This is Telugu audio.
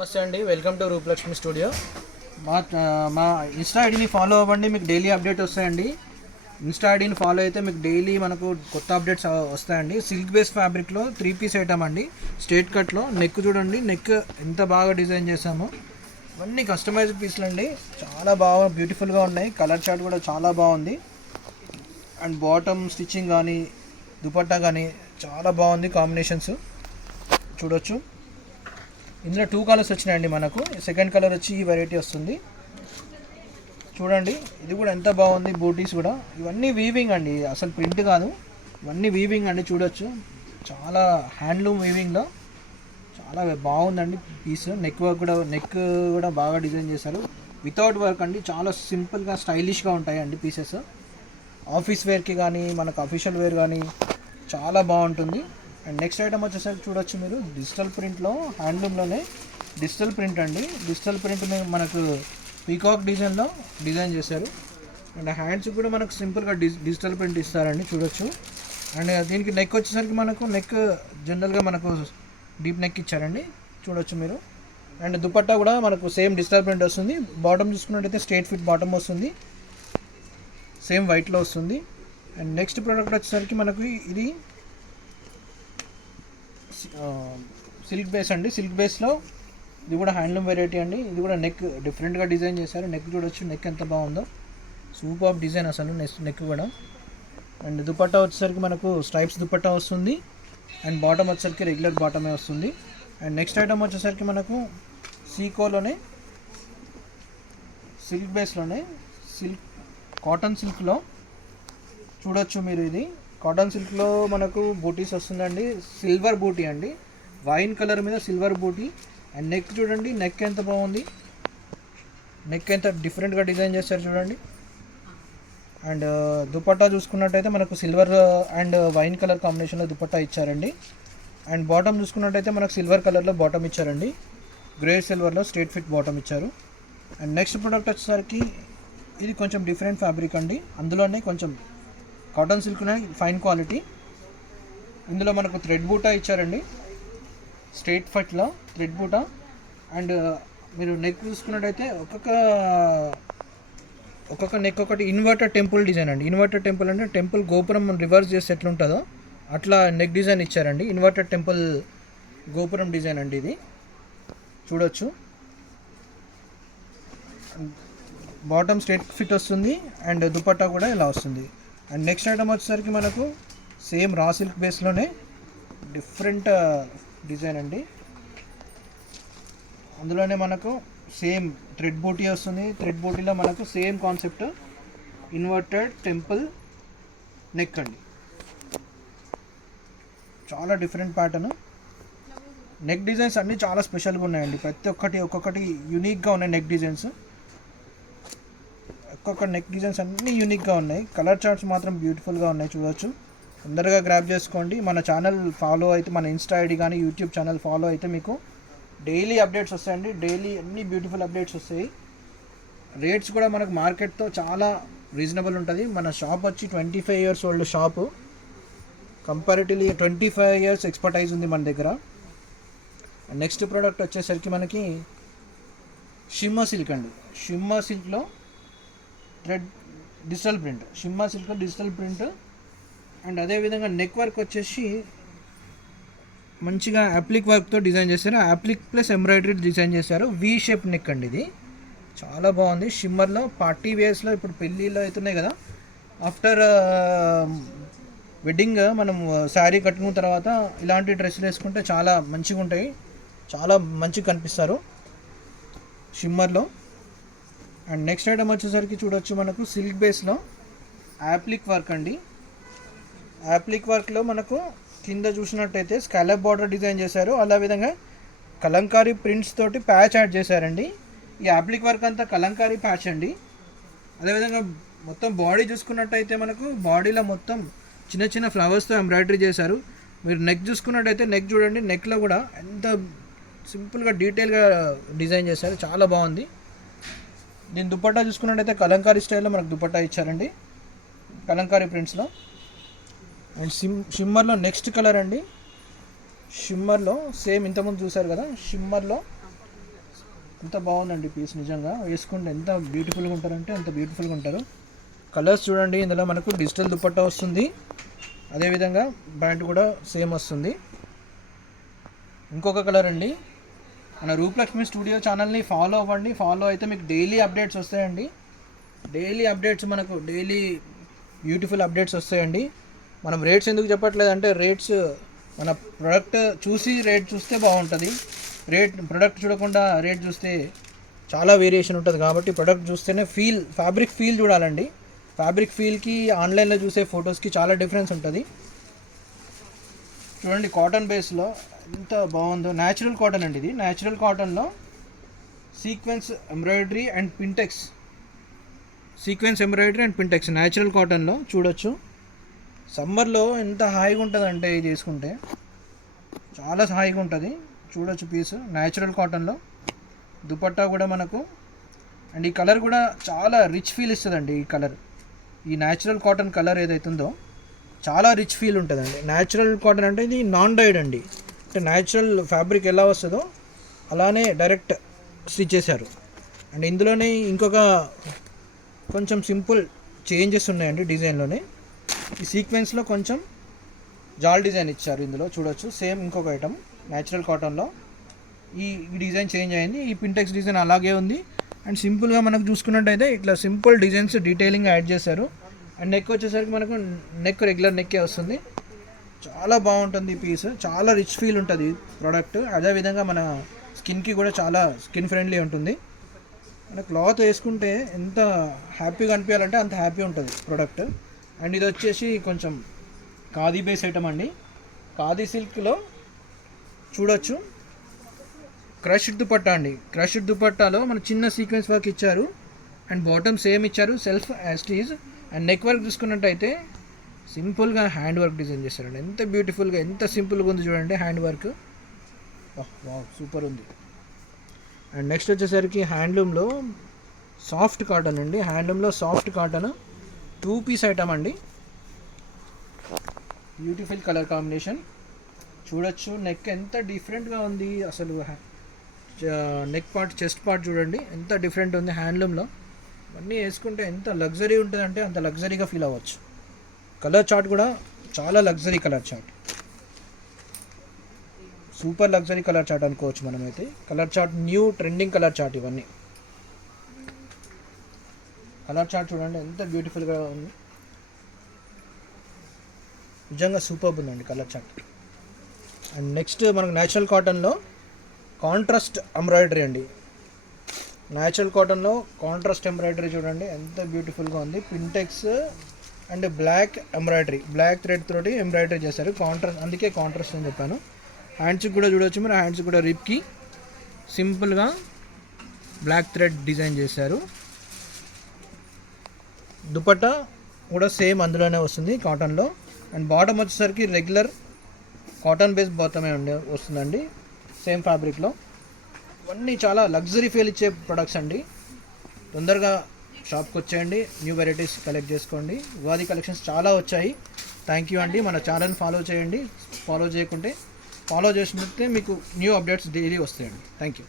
నమస్తే అండి, వెల్కమ్ టు రూపలక్ష్మి స్టూడియో. మా ఇన్స్టా ఐడిని ఫాలో అవ్వండి, మీకు డైలీ అప్డేట్ వస్తాయండి. ఇన్స్టా ఐడిని ఫాలో అయితే మీకు డైలీ మనకు కొత్త అప్డేట్స్ వస్తాయండి. సిల్క్ బేస్ ఫ్యాబ్రిక్లో 3 పీస్ ఐటమ్ అండి, స్ట్రేట్ కట్లో. నెక్ చూడండి, నెక్ ఎంత బాగా డిజైన్ చేసామో. ఇవన్నీ కస్టమైజ్డ్ పీస్లు అండి, చాలా బాగా బ్యూటిఫుల్గా ఉన్నాయి. కలర్ చార్ట్ కూడా చాలా బాగుంది. అండ్ బాటమ్ స్టిచ్చింగ్ కానీ దుపట్టా కానీ చాలా బాగుంది. కాంబినేషన్స్ చూడొచ్చు. ఇందులో 2 కలర్స్ వచ్చినాయండి మనకు. సెకండ్ కలర్ వచ్చి ఈ వెరైటీ వస్తుంది చూడండి. ఇది కూడా ఎంత బాగుంది. బూటీస్ కూడా ఇవన్నీ వీవింగ్ అండి, అసలు ప్రింట్ కాదు, ఇవన్నీ వీవింగ్ అండి. చూడొచ్చు, చాలా హ్యాండ్లూమ్ వీవింగ్లో చాలా బాగుందండి పీస్. నెక్ వర్క్ కూడా, నెక్ కూడా బాగా డిజైన్ చేశారు. వితౌట్ వర్క్ అండి, చాలా సింపుల్గా స్టైలిష్గా ఉంటాయండి పీసెస్. ఆఫీస్ వేర్కి కానీ మనకు అఫీషియల్ వేర్ కానీ చాలా బాగుంటుంది. అండ్ నెక్స్ట్ ఐటమ్ వచ్చేసరికి చూడొచ్చు మీరు, డిజిటల్ ప్రింట్లో, హ్యాండ్లూమ్లోనే డిజిటల్ ప్రింట్ అండి. డిజిటల్ ప్రింట్ మనకు పీకాక్ డిజైన్లో డిజైన్ చేశారు. అండ్ హ్యాండ్స్ కూడా మనకు సింపుల్గా డిజిటల్ ప్రింట్ ఇస్తారండి, చూడొచ్చు. అండ్ దీనికి నెక్ వచ్చేసరికి మనకు నెక్ జనరల్గా మనకు డీప్ నెక్ ఇచ్చారండి, చూడొచ్చు మీరు. అండ్ దుపట్టా కూడా మనకు సేమ్ డిజిటల్ ప్రింట్ వస్తుంది. బాటమ్ చూసుకున్నట్టయితే స్ట్రేట్ ఫిట్ బాటమ్ వస్తుంది, సేమ్ వైట్లో వస్తుంది. అండ్ నెక్స్ట్ ప్రోడక్ట్ వచ్చేసరికి మనకు ఇది సిల్క్ బేస్ అండి. సిల్క్ బేస్లో ఇది కూడా హ్యాండ్లూమ్ వెరైటీ అండి. ఇది కూడా నెక్ డిఫరెంట్గా డిజైన్ చేశారు. నెక్ చూడొచ్చు, నెక్ ఎంత బాగుందో, సూపర్ ఆఫ్ డిజైన్ అసలు నెక్ కూడా. అండ్ దుపట్టా వచ్చేసరికి మనకు స్ట్రైప్స్ దుపట్టా వస్తుంది. అండ్ బాటమ్ వచ్చేసరికి రెగ్యులర్ బాటమే వస్తుంది. అండ్ నెక్స్ట్ ఐటమ్ వచ్చేసరికి మనకు సీకోలోనే సిల్క్ బేస్లోనే కాటన్ సిల్క్లో చూడొచ్చు మీరు. ఇది కాటన్ సిల్క్లో మనకు బూటీస్ వస్తుందండి. సిల్వర్ బూటీ అండి, వైన్ కలర్ మీద సిల్వర్ బూటీ. అండ్ నెక్ చూడండి, నెక్ ఎంత బాగుంది, నెక్ ఎంత డిఫరెంట్గా డిజైన్ చేస్తారు చూడండి. అండ్ దుపట్టా చూసుకున్నట్టయితే మనకు సిల్వర్ అండ్ వైన్ కలర్ కాంబినేషన్లో దుపట్టా ఇచ్చారండి. అండ్ బాటమ్ చూసుకున్నట్టయితే మనకు సిల్వర్ కలర్లో బాటమ్ ఇచ్చారండి, గ్రే సిల్వర్లో స్ట్రేట్ ఫిట్ బాటమ్ ఇచ్చారు. అండ్ నెక్స్ట్ ప్రోడక్ట్ వచ్చేసరికి ఇది కొంచెం డిఫరెంట్ ఫ్యాబ్రిక్ అండి, అందులోనే కొంచెం కాటన్ సిల్క్నే ఫైన్ క్వాలిటీ. ఇందులో మనకు థ్రెడ్ బూటా ఇచ్చారండి, స్ట్రేట్ ఫిట్లో థ్రెడ్ బూటా. అండ్ మీరు నెక్ చూసుకున్నట్టయితే ఒక్కొక్క నెక్ ఒకటి ఇన్వర్టర్ టెంపుల్ డిజైన్ అండి. ఇన్వర్టర్ టెంపుల్ అంటే టెంపుల్ గోపురం రివర్స్ చేస్తే ఎట్లుంటుందో అట్లా నెక్ డిజైన్ ఇచ్చారండి. ఇన్వర్టర్ టెంపుల్ గోపురం డిజైన్ అండి ఇది, చూడొచ్చు. బాటమ్ స్ట్రేట్ ఫిట్ వస్తుంది. అండ్ దుపట్టా కూడా ఇలా వస్తుంది. అండ్ నెక్స్ట్ ఐటమ్ వచ్చేసరికి మనకు same raw silk బేస్లోనే different design అండి. అందులోనే మనకు సేమ్ థ్రెడ్ బూటీ వస్తుంది. థ్రెడ్ బూటీలో మనకు same concept inverted temple neck అండి, చాలా డిఫరెంట్ ప్యాటర్న్. నెక్ డిజైన్స్ అన్నీ చాలా స్పెషల్గా ఉన్నాయండి. ప్రతి ఒక్కొక్కటి యూనిక్గా ఉన్నాయి నెక్ డిజైన్స్. ఒక్కొక్క నెక్ డిజైన్స్ అన్నీ యూనిక్గా ఉన్నాయి. కలర్ చార్ట్స్ మాత్రం బ్యూటిఫుల్గా ఉన్నాయి, చూడొచ్చు. తొందరగా గ్రాప్ చేసుకోండి. మన ఛానల్ ఫాలో అయితే, మన ఇన్స్టా ఐడి కానీ యూట్యూబ్ ఛానల్ ఫాలో అయితే మీకు డైలీ అప్డేట్స్ వస్తాయండి. డైలీ అన్ని బ్యూటిఫుల్ అప్డేట్స్ వస్తాయి. రేట్స్ కూడా మనకు మార్కెట్తో చాలా రీజనబుల్ ఉంటుంది. మన షాప్ వచ్చి 25 years old shop. Comparatively 25 years expertise ఉంది మన దగ్గర. నెక్స్ట్ ప్రోడక్ట్ వచ్చేసరికి మనకి షిమ్మర్ సిల్క్ అండి. షిమ్మర్ సిల్క్లో థ్రెడ్ డిజిటల్ ప్రింట్, షిమ్మర్ సిల్క్లో డిజిటల్ ప్రింట్. అండ్ అదేవిధంగా నెక్ వర్క్ వచ్చేసి మంచిగా అప్లిక్ వర్క్తో డిజైన్ చేశారు. అప్లిక్ ప్లస్ ఎంబ్రాయిడరీ డిజైన్ చేశారు. వి షేప్ నెక్ అండి, ఇది చాలా బాగుంది. షిమ్మర్లో పార్టీ వేర్స్లో ఇప్పుడు పెళ్ళిళ్ళు అవుతున్నాయి కదా, ఆఫ్టర్ వెడ్డింగ్ మనం శారీ కట్టుకున్న తర్వాత ఇలాంటి డ్రెస్సులు వేసుకుంటే చాలా మంచిగా ఉంటాయి, చాలా మంచిగా కనిపిస్తారు షిమ్మర్లో. అండ్ నెక్స్ట్ ఐటమ్ వచ్చేసరికి చూడొచ్చు, మనకు సిల్క్ బేస్లో యాప్లిక్ వర్క్ అండి. యాప్లిక్ వర్క్లో మనకు కింద చూసినట్టయితే స్కాలప్ బార్డర్ డిజైన్ చేశారు. అలా విధంగా కలంకారీ ప్రింట్స్ తోటి ప్యాచ్ యాడ్ చేశారండి. ఈ యాప్లిక్ వర్క్ అంతా కలంకారీ ప్యాచ్ అండి. అదేవిధంగా మొత్తం బాడీ చూసుకున్నట్టయితే మనకు బాడీలో మొత్తం చిన్న చిన్న ఫ్లవర్స్తో ఎంబ్రాయిడరీ చేశారు. మీరు నెక్ చూసుకున్నట్టయితే నెక్ చూడండి, నెక్లో కూడా ఎంత సింపుల్గా డీటెయిల్గా డిజైన్ చేశారు, చాలా బాగుంది. దీని దుపట్టా చూసుకున్నట్టయితే కలంకారీ స్టైల్లో మనకు దుపట్టా ఇచ్చారండి, కలంకారీ ప్రింట్స్లో. అండ్ షిమ్మర్లో నెక్స్ట్ కలర్ అండి. షిమ్మర్లో సేమ్ ఇంతకుముందు చూసారు కదా, షిమ్మర్లో ఎంత బాగుందండి పీస్, నిజంగా వేసుకుంటే ఎంత బ్యూటిఫుల్గా ఉంటారంటే అంత బ్యూటిఫుల్గా ఉంటారు. కలర్స్ చూడండి, ఇందులో మనకు డిజిటల్ దుపట్టా వస్తుంది, అదేవిధంగా ప్యాంట్ కూడా సేమ్ వస్తుంది. ఇంకొక కలర్ అండి. మన రూపలక్ష్మి స్టూడియో ఛానల్ని ఫాలో అవ్వండి, ఫాలో అయితే మీకు డైలీ అప్డేట్స్ వస్తాయండి. డైలీ అప్డేట్స్, మనకు డైలీ బ్యూటిఫుల్ అప్డేట్స్ వస్తాయండి. మనం రేట్స్ ఎందుకు చెప్పట్లేదు అంటే, రేట్స్ మన ప్రోడక్ట్ చూసి రేట్ చూస్తే బాగుంటుంది. ప్రోడక్ట్ చూడకుండా రేట్ చూస్తే చాలా వేరియేషన్ ఉంటుంది. కాబట్టి ప్రోడక్ట్ చూస్తేనే ఫ్యాబ్రిక్ ఫీల్ చూడాలండి. ఫ్యాబ్రిక్ ఫీల్కి ఆన్లైన్లో చూసే ఫొటోస్కి చాలా డిఫరెన్స్ ఉంటుంది. చూడండి కాటన్ బేస్లో ఎంత బాగుందో, న్యాచురల్ కాటన్ అండి ఇది. న్యాచురల్ కాటన్లో sequence embroidery and pintucks, natural కాటన్లో చూడొచ్చు. సమ్మర్లో ఎంత హాయిగా ఉంటుందంటే ఇది వేసుకుంటే చాలా హాయిగా ఉంటుంది. చూడొచ్చు పీస్ న్యాచురల్ కాటన్లో, దుపట్టా కూడా మనకు. అండ్ ఈ కలర్ కూడా చాలా రిచ్ ఫీల్ ఇస్తుందండి. ఈ న్యాచురల్ కాటన్ కలర్ ఏదైతుందో చాలా రిచ్ ఫీల్ ఉంటుందండి. న్యాచురల్ కాటన్ అంటే ఇది నాన్ డైడ్ అండి, అంటే న్యాచురల్ ఫ్యాబ్రిక్ ఎలా వస్తుందో అలానే డైరెక్ట్ స్టిచ్ చేశారు. అండ్ ఇందులోనే ఇంకొక కొంచెం సింపుల్ చేంజెస్ ఉన్నాయండి డిజైన్లోనే. ఈ సీక్వెన్స్లో కొంచెం జాల్ డిజైన్ ఇచ్చారు ఇందులో, చూడొచ్చు. సేమ్ ఇంకొక ఐటమ్ న్యాచురల్ కాటన్లో ఈ డిజైన్ చేంజ్ అయింది. ఈ పింటెక్స్ డిజైన్ అలాగే ఉంది. అండ్ సింపుల్గా మనకు చూసుకున్నట్టయితే ఇట్లా సింపుల్ డిజైన్స్ డీటెయిలింగ్ యాడ్ చేశారు. అండ్ నెక్ వచ్చేసరికి మనకు రెగ్యులర్ నెక్కే వస్తుంది. చాలా బాగుంటుంది ఈ పీస్, చాలా రిచ్ ఫీల్ ఉంటుంది ప్రోడక్ట్. అదేవిధంగా మన స్కిన్కి కూడా చాలా స్కిన్ ఫ్రెండ్లీ ఉంటుంది. మన క్లాత్ వేసుకుంటే ఎంత హ్యాపీగా అనిపించాలంటే అంత హ్యాపీ ఉంటుంది ప్రోడక్ట్. అండ్ ఇది వచ్చేసి కొంచెం ఖాదీ బేస్ ఐటమ్ అండి. ఖాదీ సిల్క్లో చూడొచ్చు క్రష్డ్ దుపట్టా అండి. క్రష్డ్ దుపట్టాలో మన చిన్న సీక్వెన్స్ వర్క్ ఇచ్చారు. అండ్ బాటమ్ సేమ్ ఇచ్చారు, సెల్ఫ్ యాస్టీజ్. అండ్ నెక్ వర్క్ చూసుకున్నట్టయితే సింపుల్గా హ్యాండ్ వర్క్ డిజైన్ చేశారండి. ఎంత బ్యూటిఫుల్గా, ఎంత సింపుల్గా ఉంది చూడండి హ్యాండ్ వర్క్. వావ్, సూపర్ ఉంది. అండ్ నెక్స్ట్ వచ్చేసరికి హ్యాండ్లూమ్లో సాఫ్ట్ కాటన్ అండి. హ్యాండ్లూమ్లో సాఫ్ట్ కాటన్ 2 పీస్ ఐటమ్ అండి. బ్యూటిఫుల్ కలర్ కాంబినేషన్ చూడొచ్చు. నెక్ ఎంత డిఫరెంట్గా ఉంది అసలు. నెక్ పార్ట్, చెస్ట్ పార్ట్ చూడండి ఎంత డిఫరెంట్ ఉంది హ్యాండ్లూమ్లో. అన్నీ వేసుకుంటే ఎంత లగ్జరీ ఉంటుందంటే అంత లగ్జరీగా ఫీల్ అవ్వచ్చు. కలర్ చార్ట్ కూడా చాలా luxury colour chart, super luxury colour chart అనుకోవచ్చు మనమైతే. Colour chart new trending colour chart ఇవన్నీ. కలర్ చార్ట్ చూడండి ఎంత బ్యూటిఫుల్గా ఉంది, నిజంగా సూపర్ ఉందండి కలర్ చార్ట్. అండ్ నెక్స్ట్ మనకు న్యాచురల్ కాటన్లో కాంట్రాస్ట్ ఎంబ్రాయిడరీ అండి. న్యాచురల్ కాటన్లో కాంట్రాస్ట్ ఎంబ్రాయిడరీ చూడండి ఎంత బ్యూటిఫుల్గా ఉంది. పింటెక్స్ and black embroidery, black thread తోటి ఎంబ్రాయిడరీ చేశారు. కాంట్రాస్ట్, అందుకే కాంట్రాస్ట్ అని చెప్పాను. హ్యాండ్స్కి కూడా చూడవచ్చు మీరు, హ్యాండ్స్ కూడా రిప్కి సింపుల్గా బ్లాక్ థ్రెడ్ డిజైన్ చేశారు. దుపట్టా కూడా సేమ్ అందులోనే వస్తుంది కాటన్లో. అండ్ బాటమ్ వచ్చేసరికి రెగ్యులర్ కాటన్ బేస్ బాటమే వస్తుందండి, సేమ్ ఫ్యాబ్రిక్లో. ఇవన్నీ చాలా లగ్జరీ ఫీల్ ఇచ్చే ప్రొడక్ట్స్ అండి. తొందరగా షాప్కి వచ్చేయండి, న్యూ వెరైటీస్ కలెక్ట్ చేసుకోండి. ఉగాది కలెక్షన్స్ చాలా వచ్చాయి. థ్యాంక్ యూ అండి. మన ఛానల్ ఫాలో చేయండి, ఫాలో చేయకుంటే ఫాలో చేసినట్టే మీకు న్యూ అప్డేట్స్ డైలీ వస్తాయండి. Thank you.